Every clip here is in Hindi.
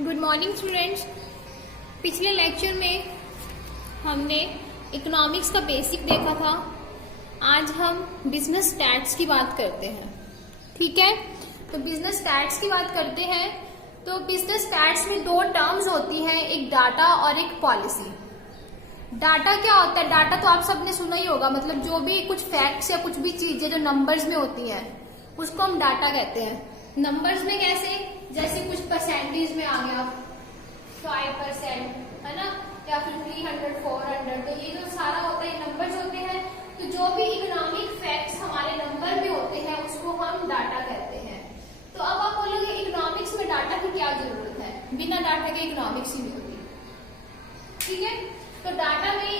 Good morning students. पिछले लेक्चर में हमने इकोनॉमिक्स का बेसिक देखा था। आज हम बिजनेस स्टैट्स की बात करते हैं। ठीक है, तो बिजनेस स्टैट्स की बात करते हैं। तो बिजनेस स्टैट्स में दो टर्म्स होती हैं, एक डाटा और एक पॉलिसी। डाटा क्या होता है? डाटा तो आप सबने सुना ही होगा, मतलब जो भी कुछ फैक्ट्स या कुछ भी चीजें जो नंबर्स में होती हैं उसको हम डाटा कहते हैं। नंबर्स में कैसे? जैसे कुछ परसेंटेज में आ गया 5%, है ना, या फिर 300, 400, तो ये जो सारा होता है नंबर्स होते हैं। तो जो भी इकोनॉमिक फैक्ट्स हमारे नंबर में होते हैं उसको हम डाटा कहते हैं। तो अब आप बोलोगे इकोनॉमिक्स में डाटा की क्या जरूरत है? बिना डाटा के इकोनॉमिक्स ही नहीं होती। ठीक है, तो डाटा में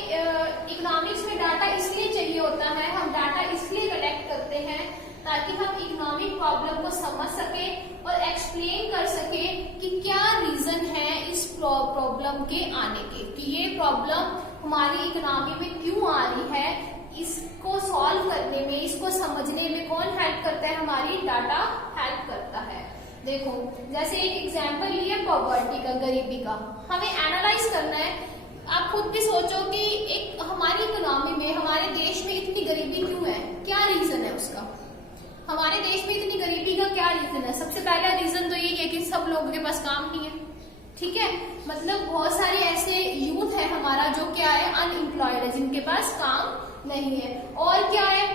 इकोनॉमिक्स में डाटा इसलिए चाहिए होता है, हम डाटा इसलिए कलेक्ट करते हैं ताकि हम इकोनॉमिक प्रॉब्लम को समझ सके और एक्सप्लेन कर सके कि क्या रीजन है इस प्रॉब्लम के आने के, कि ये प्रॉब्लम हमारी इकोनॉमी में क्यों आ रही है। इसको सॉल्व करने में, इसको समझने में कौन हेल्प करता है? हमारी डाटा हेल्प करता है। देखो, जैसे एक एग्जाम्पल लिया पॉवर्टी का, गरीबी का, हमें एनालाइज करना है। आप खुद भी सोचो कि एक हमारी इकोनॉमी में, हमारे देश में इतनी गरीबी क्यों है, क्या रीजन है उसका? हमारे देश में इतनी गरीबी का क्या रीजन है? सबसे पहला रीजन तो यही है कि सब लोगों के पास काम नहीं है। ठीक है, मतलब बहुत सारे ऐसे यूथ है हमारा जो क्या है, अनएम्प्लॉयड है, जिनके पास काम नहीं है। और क्या है?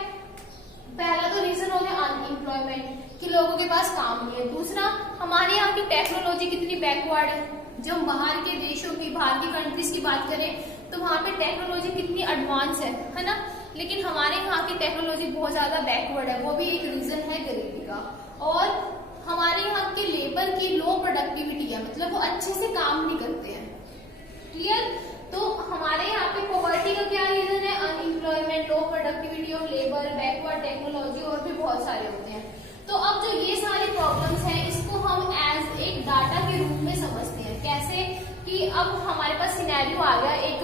पहला तो रीजन हो गया अनएम्प्लॉयमेंट, कि लोगों के पास काम नहीं है। दूसरा, हमारे यहाँ की टेक्नोलॉजी कितनी बैकवर्ड है। जब हम बाहर के देशों की, बाहर की कंट्रीज की बात करें तो वहां पे टेक्नोलॉजी कितनी एडवांस है ना, लेकिन हमारे यहाँ की टेक्नोलॉजी बहुत ज्यादा बैकवर्ड है। वो भी एक रीजन है गरीबी का। और हमारे यहाँ के लेबर की लो प्रोडक्टिविटी है, मतलब वो अच्छे से काम नहीं करते हैं। क्लियर? तो हमारे यहाँ पे पॉवर्टी का क्या रीजन है? Unemployment, low productivity of labour, backward technology, और भी बहुत सारे होते हैं। तो अब जो ये सारी प्रॉब्लम्स हैं इसको हम एज एक डाटा के रूप में समझते हैं। कैसे? कि अब हमारे पास सिनेरियो आ गया, एक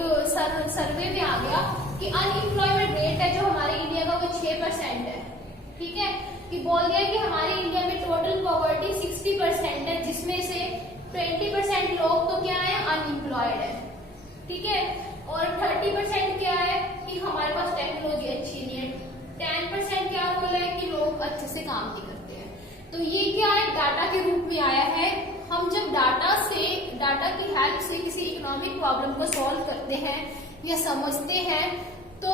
सर्वे में आ गया कि अनएम्प्लॉयमेंट रेट है जो हमारे इंडिया का वो 6% है। ठीक है, कि बोल दिया कि हमारे इंडिया में टोटल पॉवर्टी 60% है, जिसमें से 20% लोग तो क्या है, अनएम्प्लॉयड है। ठीक है, और 30% क्या है कि हमारे पास टेक्नोलॉजी अच्छी नहीं है। 10% क्या बोला है कि लोग अच्छे से काम नहीं करते हैं। तो ये क्या है, डाटा के रूप में आया है। हम जब डाटा की हेल्प से किसी इकोनॉमिक प्रॉब्लम को सॉल्व करते हैं या समझते हैं, तो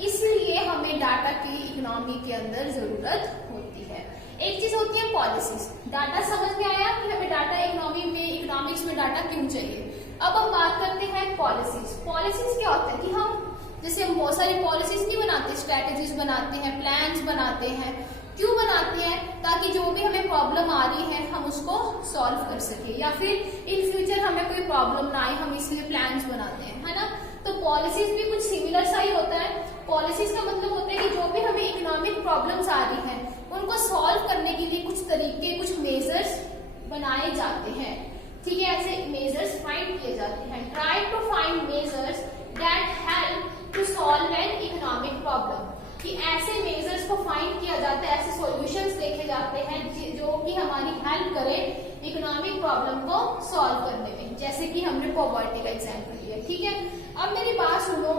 इसलिए हमें डाटा की इकोनॉमी के अंदर जरूरत होती है। एक चीज होती है पॉलिसीज। डाटा समझ में आया कि हमें डाटा इकोनॉमी में, इकोनॉमिक्स में डाटा क्यों चाहिए। अब हम बात करते हैं पॉलिसीज। पॉलिसीज क्या होता है कि हम, जैसे हम बहुत सारी पॉलिसीज नहीं बनाते, स्ट्रेटेजीज बनाते हैं, प्लान्स बनाते हैं। क्यों बनाते हैं? ताकि जो भी हमें प्रॉब्लम आ रही है हम उसको सॉल्व कर सके, या फिर इन फ्यूचर हमें कोई प्रॉब्लम ना आए, हम इसलिए प्लान्स बनाते हैं, है ना। तो पॉलिसीज भी कुछ सिमिलर सा ही होता है। पॉलिसीज का मतलब होता है कि जो भी हमें इकोनॉमिक प्रॉब्लम्स आ रही हैं उनको सॉल्व करने के लिए कुछ तरीके, कुछ मेजर्स बनाए जाते हैं। ठीक है, ऐसे मेजर्स फाइंड किए जाते हैं। Try to find measures that help to solve an economic problem, कि ऐसे मेजर्स को फाइंड किया जाता है, ऐसे सॉल्यूशंस देखे जाते हैं जो कि हमारी हेल्प करे इकोनॉमिक प्रॉब्लम को सॉल्व करने में। जैसे कि हमने पॉवर्टी का एग्जांपल लिया। ठीक है, अब मेरी बात सुनो।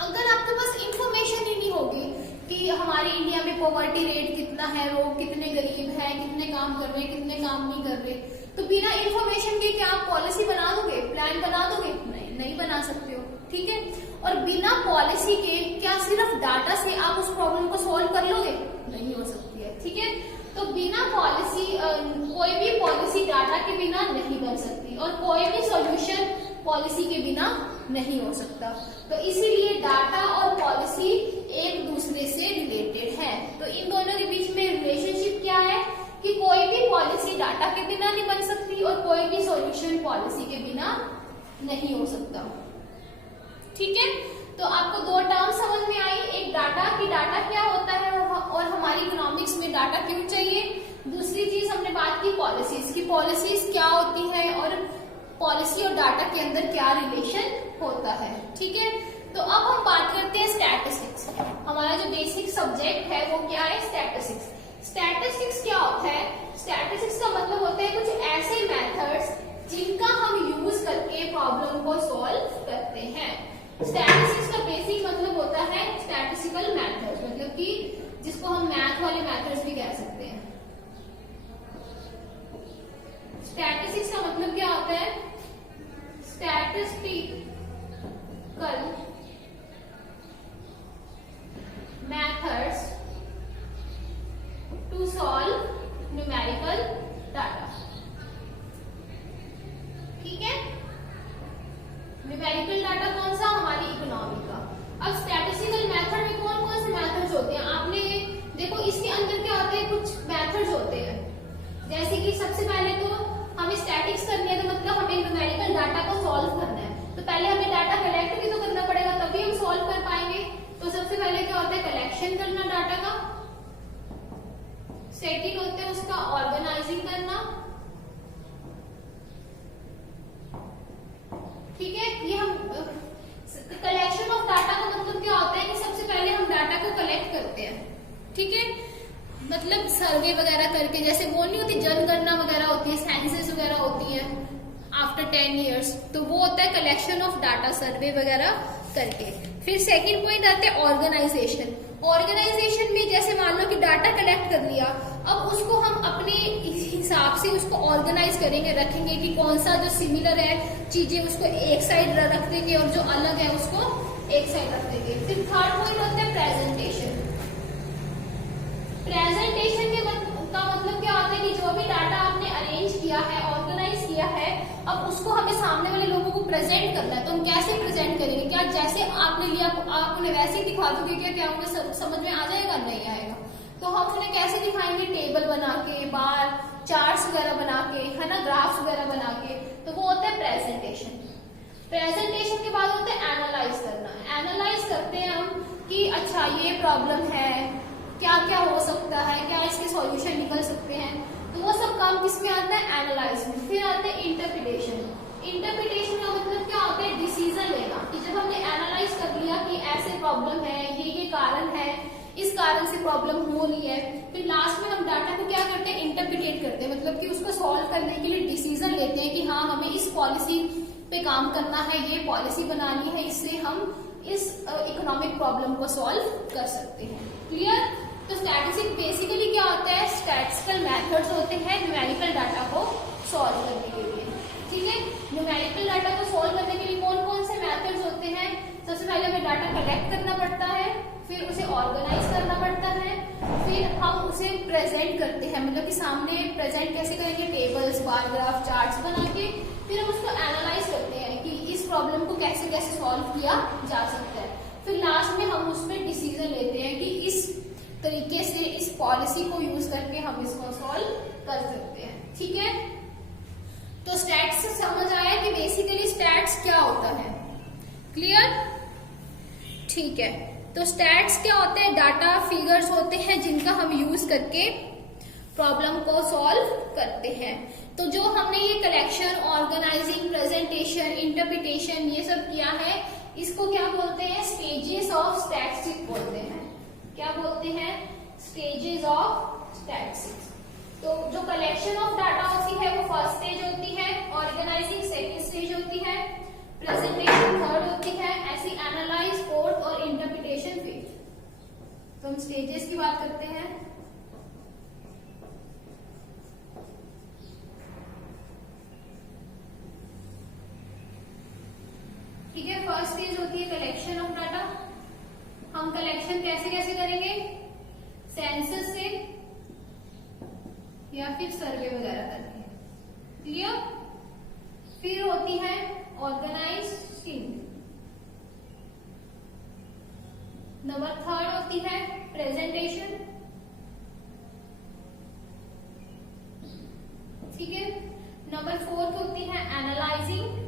अगर आपके पास इंफॉर्मेशन ही नहीं होगी कि हमारे इंडिया में पॉवर्टी रेट कितना है, लोग कितने गरीब हैं, कितने काम कर रहे हैं, कितने काम नहीं कर रहे, तो बिना इंफॉर्मेशन के क्या आप पॉलिसी बना दोगे, प्लान बना दोगे? नहीं बना सकते हो। ठीक है, और बिना पॉलिसी के क्या सिर्फ डाटा से आप उस प्रॉब्लम को सॉल्व कर लोगे? नहीं हो सकती है। ठीक है, तो बिना पॉलिसी, कोई भी पॉलिसी डाटा के बिना नहीं बन सकती, और कोई भी सॉल्यूशन पॉलिसी के बिना नहीं हो सकता। तो इसीलिए डाटा और पॉलिसी एक दूसरे से रिलेटेड है। तो इन दोनों के बीच में रिलेशनशिप क्या है कि कोई भी पॉलिसी डाटा के बिना नहीं बन सकती और कोई भी सॉल्यूशन पॉलिसी के बिना नहीं हो सकता। ठीक है, तो आपको दो टर्म समझ में आई, एक डाटा की डाटा क्या होता है और हमारी इकोनॉमिक्स में डाटा क्यों चाहिए। दूसरी चीज हमने बात की पॉलिसीज की, पॉलिसीज क्या होती है और पॉलिसी और डाटा के अंदर क्या रिलेशन होता है। ठीक है, तो अब हम बात करते हैं स्टैटिस्टिक्स। हमारा जो बेसिक सब्जेक्ट है वो क्या है, स्टैटिस्टिक्स। स्टैटिस्टिक्स क्या होता है? स्टैटिस्टिक्स का मतलब होता है कुछ ऐसे मेथड्स स्टैटिस्टिक्स का बेसिक मतलब होता है स्टैटिस्टिकल मेथड्स, मतलब कि जिसको हम मैथ वाले मेथड्स भी कह सकते हैं। स्टैटिस्टिक्स का मतलब क्या होता है? Statistical methods to solve numerical data। ठीक है, न्यूमेरिकल डाटा कौन सा? हमारी इकोनॉमी का। अब स्टैटिस्टिकल मेथड में कौन कौन से मेथड्स होते हैं? आपने देखो इसके अंदर क्या होते हैं, कुछ मेथड्स होते हैं। जैसे कि सबसे पहले तो हमें स्टैटिक्स करनी है, तो मतलब हमें न्यूमेरिकल डाटा को सॉल्व करना है, तो पहले हमें डाटा कलेक्ट भी तो करना पड़ेगा, तभी हम सॉल्व कर पाएंगे। तो सबसे पहले क्या होता है? कलेक्शन करना डाटा का। सेकंड होता है उसका ऑर्गेनाइजिंग करना। ठीक है, ये हम कलेक्शन ऑफ डाटा का मतलब क्या होता है कि सबसे पहले हम डाटा को कलेक्ट करते हैं। ठीक है, मतलब सर्वे वगैरह करके, जैसे वो नहीं होती जनगणना वगैरह होती है, सेंसस वगैरह होती है आफ्टर 10 years, तो वो होता है कलेक्शन ऑफ डाटा, सर्वे वगैरह करके। फिर सेकंड पॉइंट आता है ऑर्गेनाइजेशन। ऑर्गेनाइजेशन में जैसे मान लो कि डाटा कलेक्ट कर लिया, अब उसको हम अपने हिसाब से उसको ऑर्गेनाइज करेंगे, रखेंगे कि कौन सा जो सिमिलर है चीजें उसको एक साइड रख देंगे और जो अलग है उसको एक साइड रख देंगे। फिर थर्ड पॉइंट होता है प्रेजेंटेशन। प्रेजेंटेशन का मतलब क्या होता है कि जो भी डाटा आपने अरेंज किया है, ऑर्गेनाइज किया है, अब उसको हमें सामने वाले लोगों को प्रेजेंट करना है। तो हम कैसे प्रेजेंट करेंगे? क्या जैसे आपने लिया आप उन्हें वैसे ही दिखा दोगे क्या उन्हें समझ में आ जाएगा? नहीं आएगा। तो हम उन्हें कैसे दिखाएंगे? टेबल बना के, बार चार्ट्स वगैरह बना के, है ना, ग्राफ्स वगैरह बना के। तो वो होता है प्रेजेंटेशन। प्रेजेंटेशन के बाद होता है एनालाइज करना। एनालाइज करते हैं हम कि अच्छा ये प्रॉब्लम है, क्या क्या हो सकता है, क्या इसके सॉल्यूशन निकल सकते हैं। तो वो सब काम किसमें आता है? एनालाइज में। फिर आता है इंटरप्रिटेशन। इंटरप्रिटेशन का मतलब क्या होता है? डिसीजन लेना, कि जब हमने एनालाइज कर लिया कि ऐसे प्रॉब्लम है, ये कारण है, इस कारण से प्रॉब्लम हो रही है, फिर लास्ट में हम डाटा को क्या करते हैं? इंटरप्रिटेट करते हैं, मतलब कि उसको सॉल्व करने के लिए डिसीजन लेते हैं कि हाँ हमें इस पॉलिसी पे काम करना है, ये पॉलिसी बनानी है, इससे हम इस इकोनॉमिक प्रॉब्लम को सॉल्व कर सकते हैं। क्लियर? तो स्टैटिस्टिक्स बेसिकली क्या होता है? स्टैटिस्टिकल मेथड्स होते हैं न्यूमेरिकल डाटा को सॉल्व करने के लिए। ठीक है, न्यूमेरिकल डाटा को सॉल्व करने के लिए कौन कौन से मेथड्स होते हैं? सबसे पहले हमें डाटा कलेक्ट करना पड़ता है, फिर उसे ऑर्गेनाइज करना पड़ता है, फिर हम उसे प्रेजेंट करते हैं, मतलब कि सामने प्रेजेंट कैसे करेंगे? टेबल्स, बार ग्राफ, चार्ट्स बना के। फिर हम उसको एनालाइज करते हैं कि इस प्रॉब्लम को कैसे कैसे सॉल्व किया जा सकता है। फिर लास्ट में हम उस पर डिसीजन लेते हैं कि इस तरीके से, इस पॉलिसी को यूज करके हम इसको सॉल्व कर सकते हैं। ठीक है, तो स्टैट्स से समझ आया कि बेसिकली स्टैट्स क्या होता है। क्लियर? ठीक है, तो स्टैट्स क्या होते हैं? डाटा फिगर्स होते हैं जिनका हम यूज करके प्रॉब्लम को सॉल्व करते हैं। तो जो हमने ये कलेक्शन, ऑर्गेनाइजिंग, प्रेजेंटेशन, इंटरप्रिटेशन ये सब किया है, इसको क्या बोलते हैं? स्टेजेस ऑफ स्टैटिस्टिक्स बोलते हैं। क्या बोलते हैं? Stages of statistics. तो जो कलेक्शन ऑफ डाटा होती है वो फर्स्ट स्टेज होती है, ऑर्गेनाइजिंग सेकंड स्टेज होती है, प्रेजेंटेशन थर्ड होती है, ऐसी एनालाइज फोर्थ और इंटरप्रिटेशन फिफ्थ। तो हम स्टेजेस की बात करते हैं। ठीक है, फर्स्ट स्टेज होती है कलेक्शन ऑफ डाटा। हम कलेक्शन कैसे कैसे करेंगे? सेंसस से या फिर सर्वे वगैरह करके। क्लियर? फिर होती है ऑर्गेनाइजिंग। नंबर थर्ड होती है प्रेजेंटेशन। ठीक है, नंबर फोर्थ होती है एनालाइजिंग।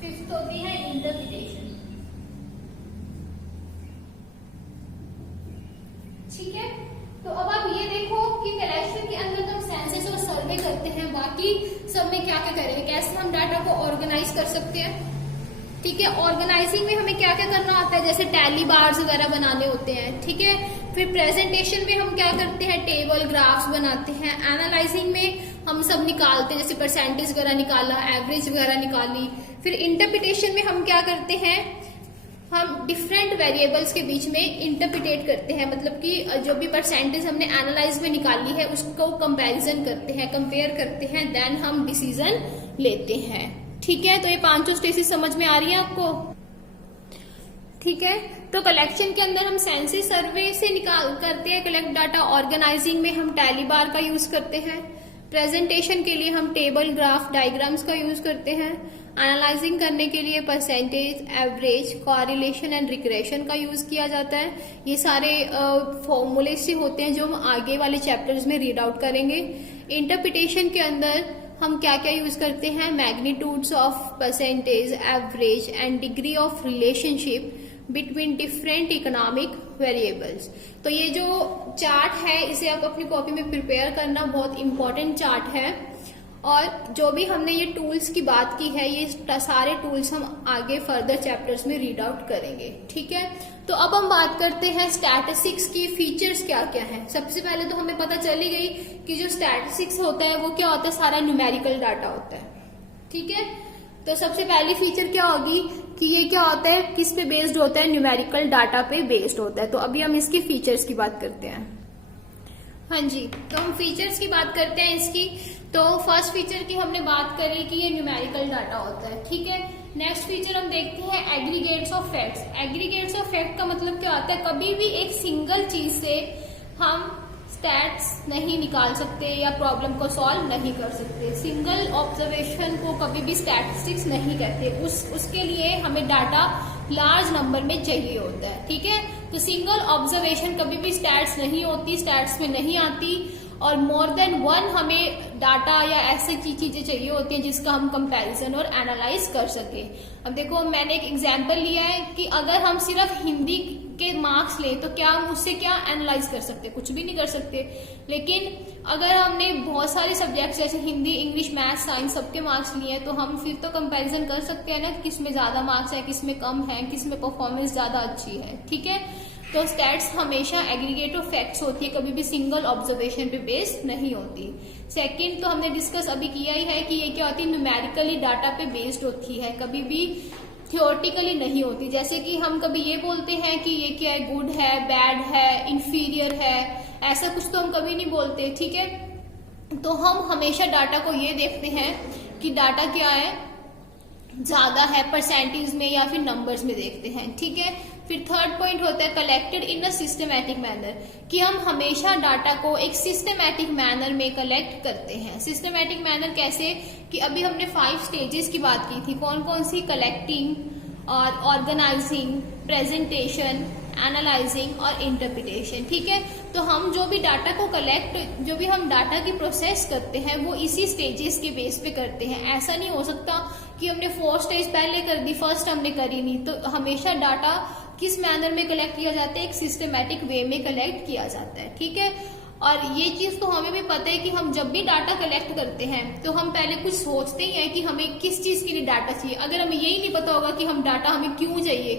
फिफ्थ होती है इंटरप्रिटेशन। ठीक है, तो अब आप ये देखो कि कलेक्शन के अंदर तो हम सेंसस और सर्वे करते हैं, बाकी सब में क्या क्या करेंगे? कैसे हम डाटा को ऑर्गेनाइज कर सकते हैं? ठीक है, ऑर्गेनाइजिंग में हमें क्या क्या करना आता है? जैसे टैली बार्स वगैरह बनाने होते हैं। ठीक है, फिर प्रेजेंटेशन में हम क्या करते हैं? टेबल, ग्राफ्स बनाते हैं। एनालाइजिंग में हम सब निकालते हैं, जैसे परसेंटेज वगैरह निकाला, एवरेज वगैरह निकाली। फिर इंटरप्रिटेशन में हम क्या करते हैं, हम डिफरेंट वेरिएबल्स के बीच में इंटरप्रिटेट करते हैं, मतलब कि जो भी परसेंटेज हमने एनालाइज में निकाली है उसको कंपैरिजन करते हैं, कंपेयर करते हैं, देन हम डिसीजन लेते हैं। ठीक है, तो ये 5 स्टेजेस समझ में आ रही है आपको? ठीक है, तो कलेक्शन के अंदर हम सेंसस सर्वे से निकाल करते हैं कलेक्ट डाटा। ऑर्गेनाइजिंग में हम टैली बार का यूज करते हैं। प्रेजेंटेशन के लिए हम टेबल, ग्राफ, डायग्राम्स का यूज करते हैं। एनालाइजिंग करने के लिए percentage, average, correlation and regression का यूज किया जाता है। ये सारे फॉर्मूले से होते हैं जो हम आगे वाले चैप्टर्स में रीड आउट करेंगे। इंटरप्रिटेशन के अंदर हम क्या क्या यूज करते हैं, magnitudes of percentage, average and degree of relationship between different economic variables. तो ये जो चार्ट है इसे आप अपनी कॉपी में प्रिपेयर करना, बहुत इंपॉर्टेंट चार्ट है। और जो भी हमने ये टूल्स की बात की है, ये सारे टूल्स हम आगे फर्दर चैप्टर्स में रीड आउट करेंगे। ठीक है, तो अब हम बात करते हैं स्टैटिस्टिक्स की फीचर्स क्या क्या है। सबसे पहले तो हमें पता चली गई कि जो स्टैटिस्टिक्स होता है वो क्या होता है, सारा न्यूमेरिकल डाटा होता है। ठीक है, तो सबसे पहली फीचर क्या होगी कि ये क्या होता है, किस पे बेस्ड होता है, न्यूमेरिकल डाटा पे बेस्ड होता है। तो अभी हम इसकी फीचर्स की बात करते हैं। हाँ जी, तो हम फीचर्स की बात करते हैं इसकी। तो फर्स्ट फीचर की हमने बात करी कि ये न्यूमेरिकल डाटा होता है। ठीक है, नेक्स्ट फीचर हम देखते हैं aggregates of facts. Aggregates of fact का मतलब क्या होता है, कभी भी एक सिंगल चीज से हम स्टैट्स नहीं निकाल सकते या प्रॉब्लम को सॉल्व नहीं कर सकते। सिंगल ऑब्जर्वेशन को कभी भी स्टैटिस्टिक्स नहीं कहते, उसके लिए हमें डाटा लार्ज नंबर में चाहिए होता है। ठीक है, तो सिंगल ऑब्जर्वेशन कभी भी स्टैट्स नहीं होती, स्टैट्स में नहीं आती। और मोर देन वन हमें डाटा या ऐसी चीजें चाहिए होती हैं जिसका हम कंपैरिजन और एनालाइज कर सके। अब देखो, मैंने एक एग्जांपल लिया है कि अगर हम सिर्फ हिंदी के मार्क्स लें तो क्या हम उससे क्या एनालाइज कर सकते, कुछ भी नहीं कर सकते। लेकिन अगर हमने बहुत सारे सब्जेक्ट्स जैसे हिंदी, इंग्लिश, मैथ, साइंस सबके मार्क्स लिए तो हम फिर तो कंपैरिजन कर सकते हैं ना, किस में ज्यादा मार्क्स है, किस में कम है, किस में परफॉर्मेंस ज्यादा अच्छी है। ठीक है, तो स्टैट्स हमेशा एग्रीगेट ऑफ फैक्ट्स होती है, कभी भी सिंगल ऑब्जर्वेशन पे बेस्ड नहीं होती। सेकंड तो हमने डिस्कस अभी किया ही है कि ये क्या होती है, न्यूमेरिकली डाटा पे बेस्ड होती है, कभी भी थियोरटिकली नहीं होती। जैसे कि हम कभी ये बोलते हैं कि ये क्या है, गुड है, बैड है, इंफीरियर है, ऐसा कुछ तो हम कभी नहीं बोलते। ठीक है, तो हम हमेशा डाटा को ये देखते हैं कि डाटा क्या है, ज्यादा है परसेंटेज में या फिर नंबर्स में देखते हैं। ठीक है, फिर थर्ड पॉइंट होता है collected in a systematic manner, कि हम हमेशा डाटा को एक सिस्टमैटिक मैनर में कलेक्ट करते हैं। सिस्टमैटिक मैनर कैसे, कि अभी हमने 5 स्टेजेस की बात की थी, कौन कौन सी, कलेक्टिंग और ऑर्गेनाइजिंग, प्रेजेंटेशन, एनालाइजिंग और इंटरप्रिटेशन। ठीक है, तो हम जो भी डाटा को कलेक्ट, जो भी हम डाटा की प्रोसेस करते हैं वो इसी स्टेजेस के बेस पे करते हैं। ऐसा नहीं हो सकता कि हमने 4 स्टेज पहले कर दी, फर्स्ट हमने करी नहीं। तो हमेशा डाटा किस मैनर में कलेक्ट किया जाता है, एक सिस्टमैटिक वे में कलेक्ट किया जाता है। ठीक है, और ये चीज तो हमें भी पता है कि हम जब भी डाटा कलेक्ट करते हैं तो हम पहले कुछ सोचते ही हैं कि हमें किस चीज के लिए डाटा चाहिए। अगर हमें यही नहीं पता होगा कि हम डाटा हमें क्यों चाहिए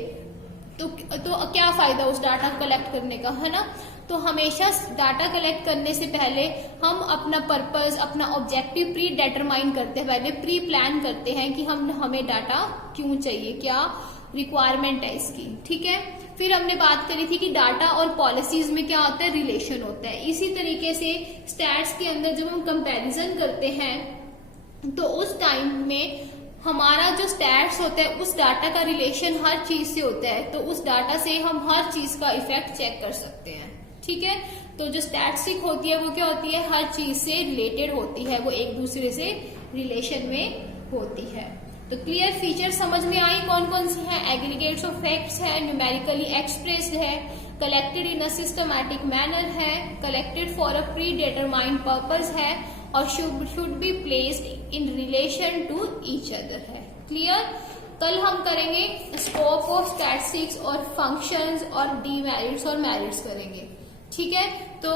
तो क्या फायदा उस डाटा कलेक्ट करने का, है ना। तो हमेशा डाटा कलेक्ट करने से पहले हम अपना पर्पस, अपना ऑब्जेक्टिव प्री डिटरमाइन करते हैं, पहले प्री प्लान करते हैं कि हमें डाटा क्यों चाहिए, क्या रिक्वायरमेंट है इसकी। ठीक है, फिर हमने बात करी थी कि डाटा और पॉलिसीज में क्या होता है, रिलेशन होता है। इसी तरीके से स्टैट्स के अंदर जब हम कंपैरिजन करते हैं तो उस टाइम में हमारा जो स्टैट्स होता है उस डाटा का रिलेशन हर चीज से होता है, तो उस डाटा से हम हर चीज का इफेक्ट चेक कर सकते हैं। ठीक है, तो जो स्टैटिस्टिक होती है वो क्या होती है, हर चीज से रिलेटेड होती है, वो एक दूसरे से रिलेशन में होती है। तो क्लियर फीचर समझ में आई कौन कौन सी है, एग्रीगेट्स ऑफ फैक्ट्स है, न्यूमेरिकली एक्सप्रेस्ड है, collected in a systematic manner है, collected for a predetermined purpose है, और should be placed in relation to each other है। क्लियर, कल हम करेंगे स्कोप ऑफ स्टैटिस्टिक्स और फंक्शंस और डीमेरिट्स और मेरिट्स करेंगे। ठीक है, तो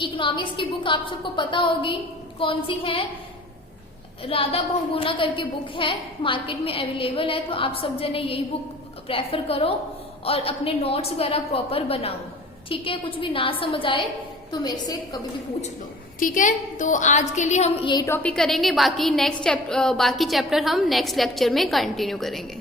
इकोनॉमिक्स की बुक आप सबको पता होगी कौन सी है, राधा बहुगुणा करके बुक है, मार्केट में अवेलेबल है। तो आप सब जने यही बुक प्रेफर करो और अपने नोट्स वगैरह प्रॉपर बनाओ। ठीक है, कुछ भी ना समझ आए तो मेरे से कभी भी पूछ लो, ठीक है। तो आज के लिए हम यही टॉपिक करेंगे, बाकी चैप्टर हम नेक्स्ट लेक्चर में कंटिन्यू करेंगे।